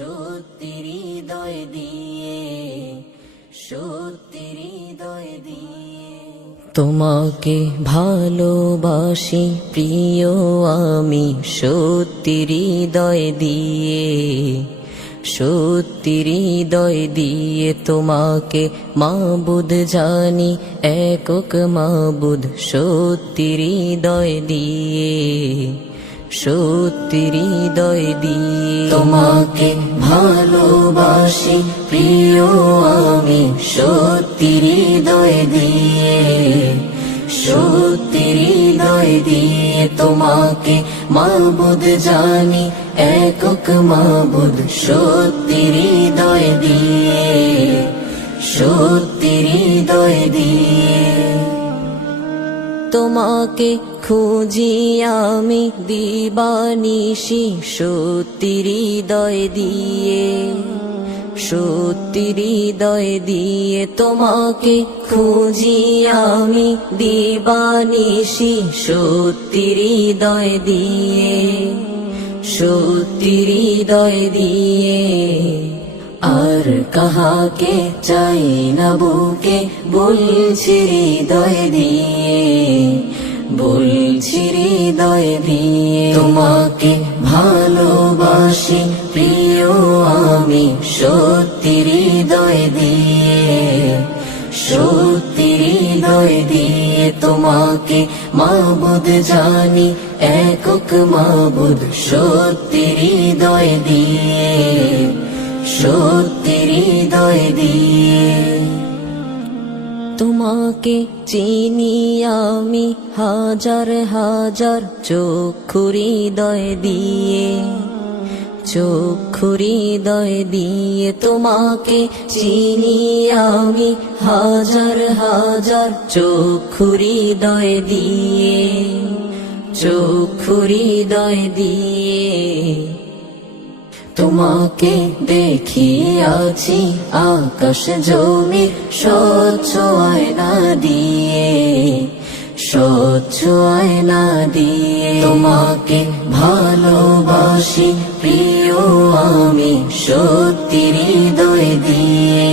সত্যি হৃদয় দিয়ে, সত্যি হৃদয় দিয়ে। তোমাকে ভালোবাসি প্রিয় আমি সত্যি হৃদয় দিয়ে, সত্যি হৃদয় দিয়ে। তোমাকে মাবুদ জানি একক মাবুদ সত্যি হৃদয় দিয়ে, সত্যি হৃদয় দিয়ে। তোমাকে ভালোবাসি প্রিয় আমি সত্যি হৃদয় দিয়ে, সত্যি হৃদয় দিয়ে। তোমাকে মাবুদ জানি একক মাবুদ সত্যি হৃদয় দিয়ে, সত্যি হৃদয় দিয়ে। তোমাকে খুঁজি আমি দিবানিশি সত্যি হৃদয় দিয়ে, সত্যি হৃদয় দিয়ে। তোমাকে খুঁজি আমি দিবানিশি সত্যি হৃদয় দিয়ে, সত্যি হৃদয় দিয়ে। আর কাহাকে চাই না বুকে বলছি হৃদয় দিয়ে, বলছি হৃদয় দিয়ে। তোমাকে ভালোবাসি প্রিয় আমি সত্যি হৃদয় দিয়ে, সত্যি হৃদয় দিয়ে। তোমাকে মাবুদ জানি একক মাবুদ সত্যি হৃদয় দিয়ে, সত্যি হৃদয় দিয়ে। তোমাকে চিনি আমি হাজার হাজার চক্ষু হৃদয় দিয়ে, চক্ষু হৃদয় দিয়ে। তোমাকে চিনি আমি হাজার হাজার চক্ষু হৃদয় দিয়ে, চক্ষু হৃদয় দিয়ে। তোমাকে দেখিয়াছি আকাশ জমি স্বচ্ছ আয়না দিয়ে, স্বচ্ছ আয়না দিয়ে। তোমাকে ভালোবাসি প্রিয় আমি সত্যি হৃদয় দিয়ে,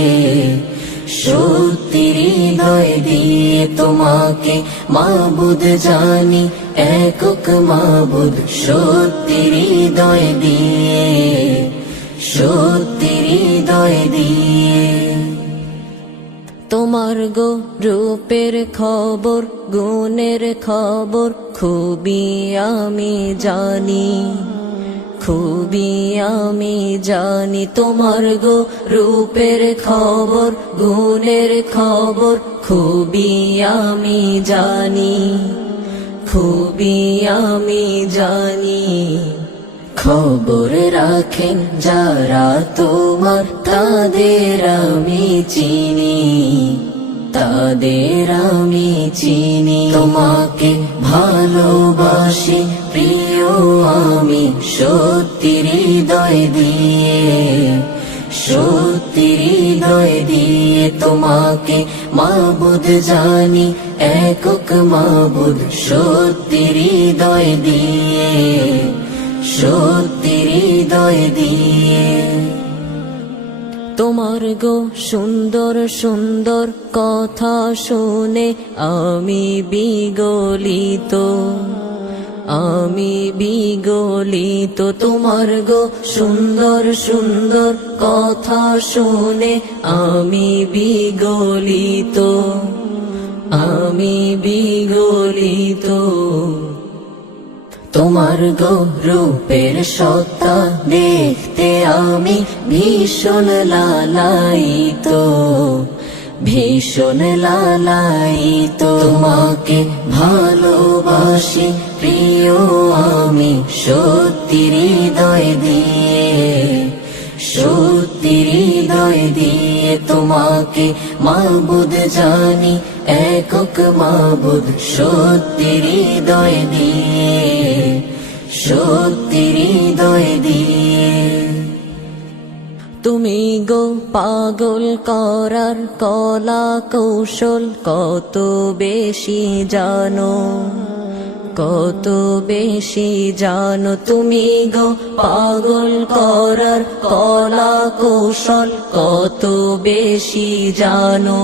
সত্যি হৃদয় দিয়ে। তোমাকে মাবুদ জানি একক মাবুদ সত্যি হৃদয় দিয়ে, সত্যি হৃদয় দিয়ে। তোমার গো রূপের খবর গুণের খবর খুবই আমি জানি, খুবই আমি জানি। তোমার গো রূপের খবর গুণের খবর খুবই আমি জানি, খুবই আমি জানি। খবর রাখেন যারা তোমার তাদের আমি চিনি, তাদের আমি চিনি। তোমাকে ভালোবাসি প্রিয় আমি সত্যি হৃদয় দিয়ে, সত্যি হৃদয় দিয়ে। তোমাকে মাবুদ জানি একক মাবুদ সত্যি হৃদয় দিয়ে, সত্যি হৃদয় দিয়ে। তোমার গো সুন্দর সুন্দর কথা শুনে আমি বিগলিত, আমি বিগলিত। তোমার গো সুন্দর সুন্দর কথা শুনে আমি বিগলিত, আমি বিগলিত। তোমার গো রূপের সত্তা দেখতে আমি ভীষণ লালায়িত, ভীষণ লালায়িত। তোমাকে ভালোবাসি প্রিয় আমি সত্যি হৃদয় দিয়ে, সত্যি হৃদয় দিয়ে। তোমাকে মাবুদ জানি একক মাবুদ সত্যি হৃদয় দিয়ে, সত্যি হৃদয় দিয়ে। তুমি গো পাগল করার কলা কৌশল কত বেশি জানো, কত বেশি জানো তুমি গো পাগল করার কলা কৌশল, কত বেশি জানো,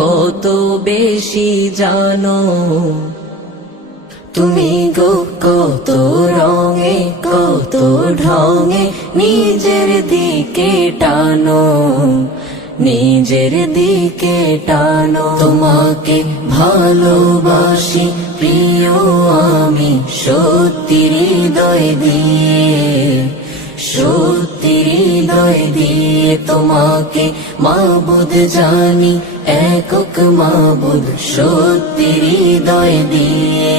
কত বেশি জানো তুমি গো কত রঙে কত ঢঙে নিজের দিকে টানো, নিজের দিকে টানো। তোমাকে ভালোবাসি প্রিয় আমি সত্যি হৃদয় দিয়ে, সত্যি হৃদয় দিয়ে তোমাকে মাবুদ জানি, একক মাবুদ সত্যি হৃদয় দিয়ে,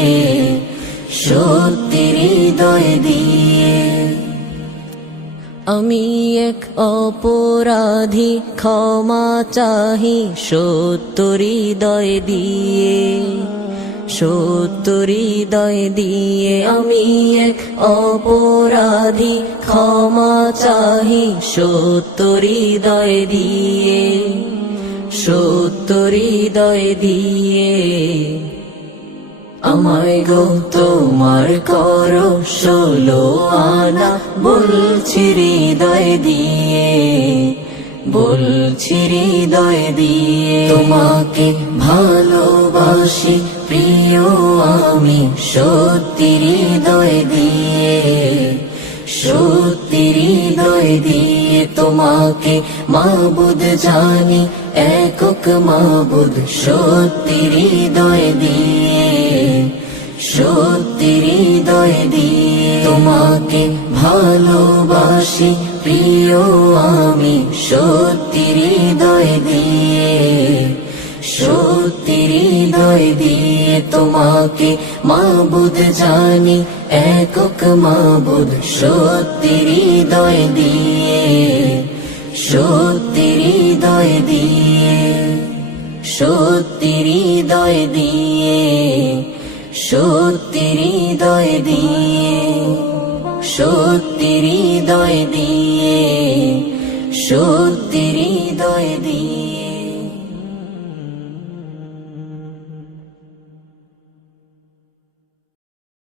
সত্যি হৃদয় দিয়ে। আমি এক অপরাধী ক্ষমা চাহি সত্য হৃদয় দিয়ে, সত্য হৃদয় দিয়ে। আমি এক অপরাধী ক্ষমা চাহি সত্য হৃদয় দিয়ে, সত্য হৃদয় দিয়ে। আমায় গো তোমার করো 16 আনা বলছি হৃদয় দিয়ে, বলছি হৃদয় দিয়ে। তোমাকে ভালোবাসি প্রিয় আমি সত্যি হৃদয় দিয়ে, সত্যি হৃদয় দিয়ে। তোমাকে মাবুদ জানি, একক মাবুদ সত্যি হৃদয় দিয়ে, সত্যি হৃদয় দিয়ে। তোমাকে ভালোবাসি প্রিয় আমি সত্যি হৃদয় দিয়ে, সত্যি হৃদয় দিয়ে। তোমাকে মাবুদ জানি, একক মাবুদ সত্যি হৃদয় দিয়ে, সত্যি হৃদয় দিয়ে, সত্যি হৃদয় দিয়ে, সত্যি হৃদয় দিয়ে, সত্যি হৃদয় দিয়ে, সত্যি